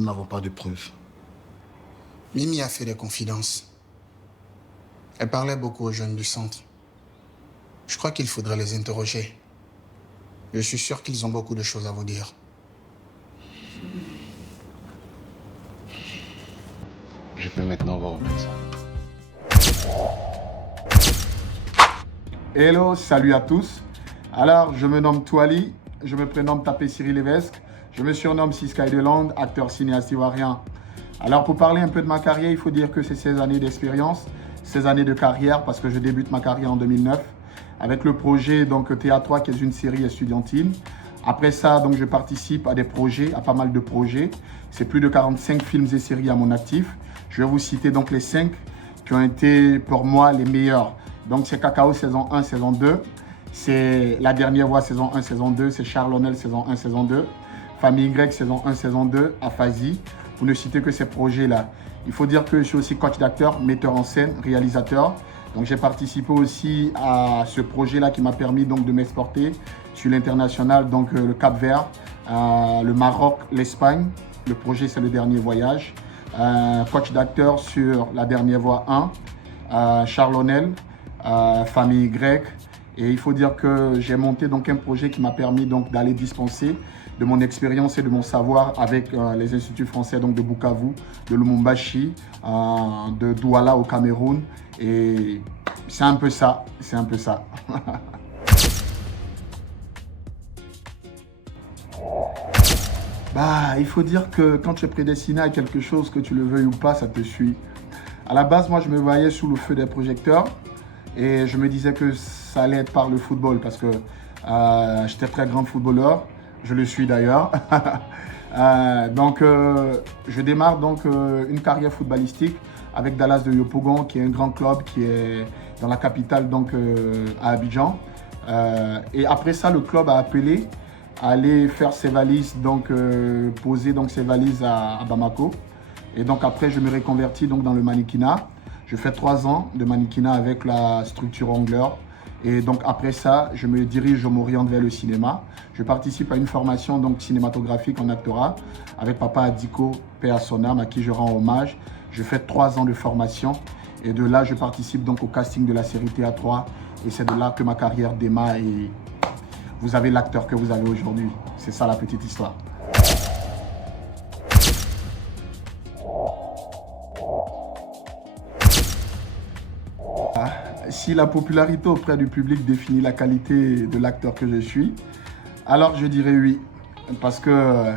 Nous n'avons pas de preuves. Mimi a fait des confidences. Elle parlait beaucoup aux jeunes du centre. Je crois qu'il faudrait les interroger. Je suis sûr qu'ils ont beaucoup de choses à vous dire. Je peux maintenant voir au médecin. Hello, salut à tous. Alors, je me nomme Touali, je me prénomme Tapé Cyril Levesque, je me surnomme Siska Edeland, acteur cinéaste ivoirien. Alors, pour parler un peu de ma carrière, il faut dire que c'est 16 années d'expérience, 16 années de carrière, parce que je débute ma carrière en 2009 avec le projet donc, Théâtre qui est une série estudiantine. Après ça, donc, je participe à des projets, à pas mal de projets. C'est plus de 45 films et séries à mon actif. Je vais vous citer donc les 5 qui ont été pour moi les meilleurs. Donc c'est Cacao saison 1, saison 2. C'est La Dernière Voix saison 1, saison 2. C'est Charlonel saison 1, saison 2. Famille Y saison 1, saison 2. Aphasie. Pour ne citer que ces projets-là. Il faut dire que je suis aussi coach d'acteur, metteur en scène, réalisateur. Donc j'ai participé aussi à ce projet-là qui m'a permis donc de m'exporter sur l'international, donc le Cap-Vert, le Maroc, l'Espagne. Le projet c'est Le Dernier Voyage. Coach d'acteur sur La Dernière Voix 1, Charlonel, Famille Y. Et il faut dire que j'ai monté donc un projet qui m'a permis donc d'aller dispenser de mon expérience et de mon savoir avec les instituts français donc de Bukavu, de Lumumbashi, de Douala au Cameroun. Et c'est un peu ça, c'est un peu ça. Il faut dire que quand tu es prédestiné à quelque chose, que tu le veuilles ou pas, ça te suit. À la base, moi, je me voyais sous le feu des projecteurs et je me disais que ça allait être par le football parce que j'étais très grand footballeur. Je le suis d'ailleurs. Je démarre donc une carrière footballistique avec Dallas de Yopougon, qui est un grand club qui est dans la capitale, donc à Abidjan. Et après ça, le club a appelé à aller faire ses valises, donc poser donc ses valises à Bamako. Et donc après, je me reconvertis donc dans le mannequinat. Je fais 3 ans de mannequinat avec la structure Ongler. Et donc après ça, je m'oriente vers le cinéma. Je participe à une formation donc cinématographique en actorat avec Papa Adiko, paix à son âme, à qui je rends hommage. Je fais 3 ans de formation et de là, je participe donc au casting de la série Théâtre 3. Et c'est de là que ma carrière démarre et vous avez l'acteur que vous avez aujourd'hui. C'est ça la petite histoire. Si la popularité auprès du public définit la qualité de l'acteur que je suis, alors je dirais oui. Parce que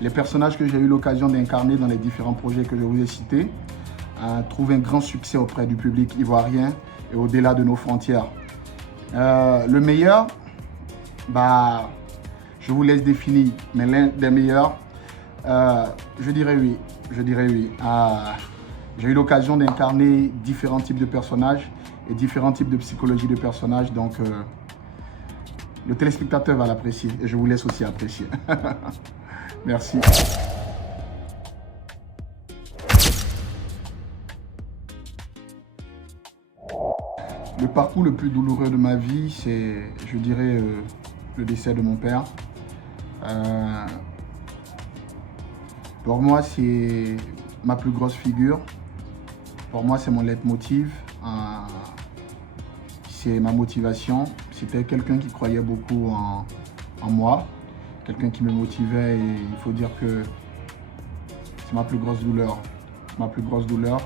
les personnages que j'ai eu l'occasion d'incarner dans les différents projets que je vous ai cités trouvent un grand succès auprès du public ivoirien et au-delà de nos frontières. Le meilleur, je vous laisse définir, mais l'un des meilleurs, je dirais oui. J'ai eu l'occasion d'incarner différents types de personnages et différents types de psychologie de personnages. Donc, le téléspectateur va l'apprécier et je vous laisse aussi apprécier. Merci. Le parcours le plus douloureux de ma vie, c'est, je dirais, le décès de mon père. Pour moi, c'est ma plus grosse figure. Pour moi, c'est mon leitmotiv. C'est ma motivation. C'était quelqu'un qui croyait beaucoup en moi. Quelqu'un qui me motivait et il faut dire que c'est ma plus grosse douleur. Ma plus grosse douleur.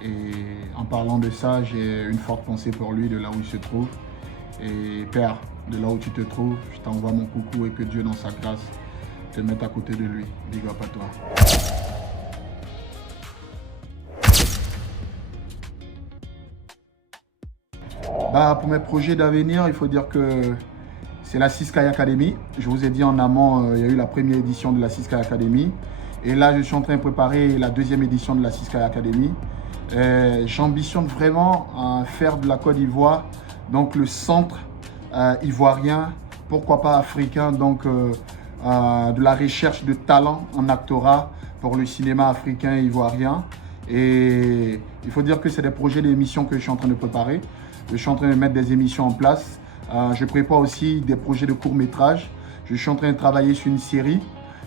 Et en parlant de ça, j'ai une forte pensée pour lui, de là où il se trouve. Et Père, de là où tu te trouves, je t'envoie mon coucou et que Dieu, dans sa grâce, te mette à côté de lui. Big up à toi. Pour mes projets d'avenir, il faut dire que c'est la Siskai Academy. Je vous ai dit en amont, il y a eu la première édition de la Siskai Academy. Et là, je suis en train de préparer la 2e édition de la Siskai Academy. J'ambitionne vraiment à faire de la Côte d'Ivoire donc le centre ivoirien, pourquoi pas africain, donc de la recherche de talents en actorat pour le cinéma africain et ivoirien. Et il faut dire que c'est des projets d'émissions que je suis en train de préparer. Je suis en train de mettre des émissions en place. Je prépare aussi des projets de court-métrage. Je suis en train de travailler sur une série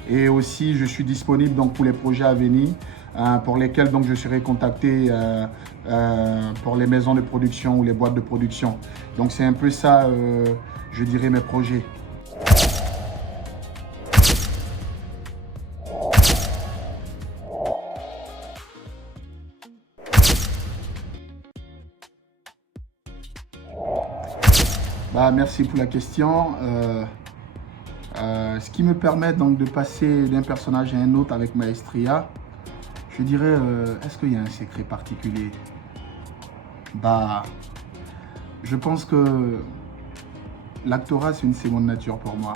Et aussi, je suis disponible donc, pour les projets à venir, pour lesquels donc, je serai contacté pour les maisons de production ou les boîtes de production. Donc c'est un peu ça, je dirais, mes projets. Merci pour la question. Ce qui me permet donc de passer d'un personnage à un autre avec maestria, je dirais, est-ce qu'il y a un secret particulier? Je pense que l'actorat, c'est une seconde nature pour moi.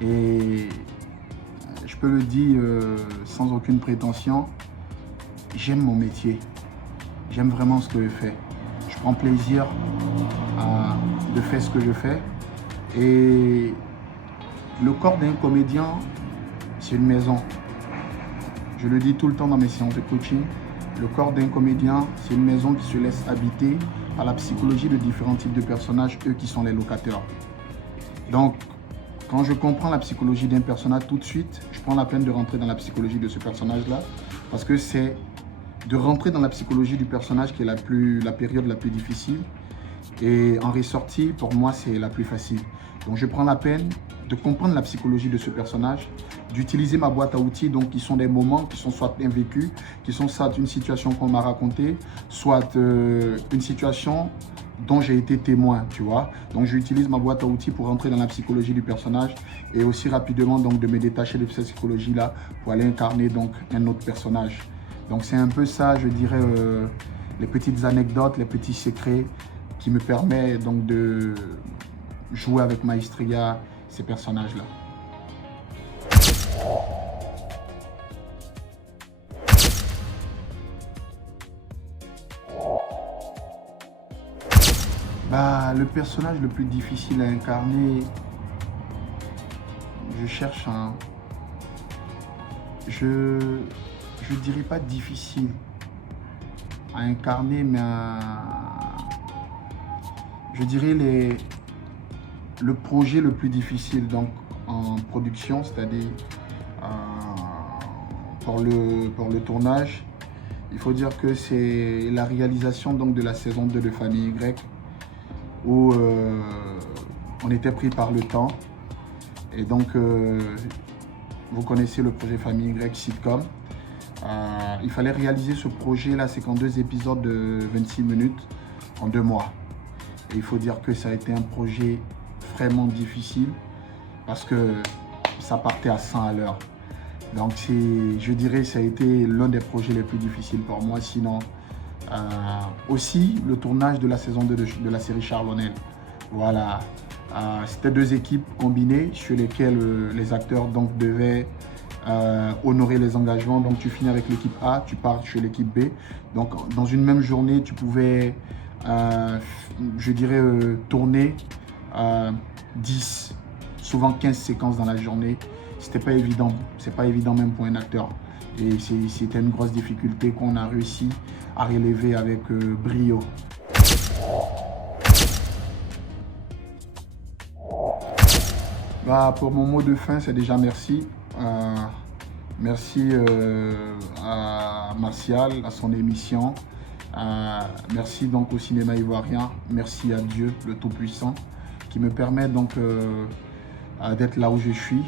Et je peux le dire sans aucune prétention, j'aime mon métier. J'aime vraiment ce que je fais. Je prends plaisir de faire ce que je fais. Et le corps d'un comédien, c'est une maison. Je le dis tout le temps dans mes séances de coaching. Le corps d'un comédien, c'est une maison qui se laisse habiter par la psychologie de différents types de personnages, eux qui sont les locataires. Donc, quand je comprends la psychologie d'un personnage, tout de suite, je prends la peine de rentrer dans la psychologie de ce personnage-là, parce que c'est de rentrer dans la psychologie du personnage qui est la période la plus difficile. Et en ressortie, pour moi, c'est la plus facile. Donc, je prends la peine de comprendre la psychologie de ce personnage, d'utiliser ma boîte à outils, donc qui sont des moments qui sont soit invécus, qui sont soit une situation qu'on m'a racontée, soit une situation dont j'ai été témoin, tu vois. Donc, j'utilise ma boîte à outils pour entrer dans la psychologie du personnage et aussi rapidement donc, de me détacher de cette psychologie-là pour aller incarner donc, un autre personnage. Donc, c'est un peu ça, je dirais, les petites anecdotes, les petits secrets qui me permettent donc de jouer avec maestria ces personnages-là. Le personnage le plus difficile à incarner, je cherche un... Je dirais pas difficile à incarner, mais je dirais le projet le plus difficile donc en production, c'est-à-dire pour le tournage. Il faut dire que c'est la réalisation donc, de la saison 2 de Famille Y, où on était pris par le temps. Et donc, vous connaissez le projet Famille Y sitcom. Il fallait réaliser ce projet-là, c'est qu'en 2 épisodes de 26 minutes, en 2 mois. Et il faut dire que ça a été un projet vraiment difficile parce que ça partait à 100 à l'heure. Donc, je dirais que ça a été l'un des projets les plus difficiles pour moi. Sinon, aussi le tournage de la saison 2 de la série Charlonnel. Voilà. C'était 2 équipes combinées sur lesquelles les acteurs donc, devaient honorer les engagements. Donc, tu finis avec l'équipe A, tu pars chez l'équipe B. Donc, dans une même journée, tu pouvais, je dirais, tourner 10, souvent 15 séquences dans la journée. C'était pas évident. C'est pas évident même pour un acteur. Et c'était une grosse difficulté qu'on a réussi à relever avec brio. Pour mon mot de fin, c'est déjà merci. Merci à Martial, à son émission. Merci donc au cinéma ivoirien. Merci à Dieu, le Tout-Puissant, qui me permet donc d'être là où je suis.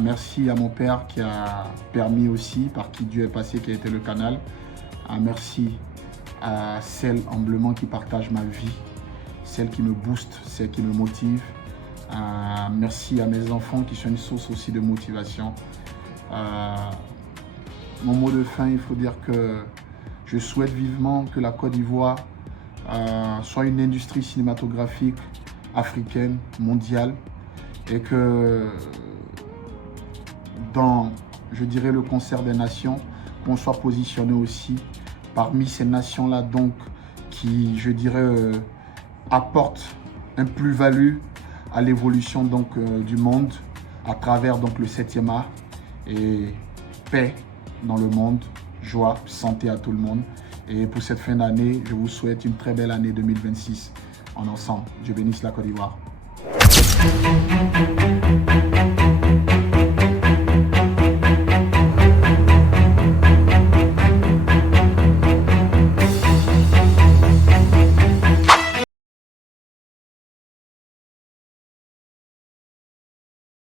Merci à mon père qui a permis aussi, par qui Dieu est passé, qui a été le canal. Merci à celle humblement qui partage ma vie, celle qui me booste, celle qui me motive. Merci à mes enfants qui sont une source aussi de motivation. Mon mot de fin, il faut dire que je souhaite vivement que la Côte d'Ivoire soit une industrie cinématographique africaine, mondiale, et que dans, je dirais, le concert des nations, qu'on soit positionné aussi parmi ces nations-là, donc, qui, je dirais, apportent un plus-value à l'évolution donc du monde à travers donc le 7e art. Et paix dans le monde, joie, santé à tout le monde. Et pour cette fin d'année, je vous souhaite une très belle année 2026 en ensemble. Dieu bénisse la Côte d'Ivoire.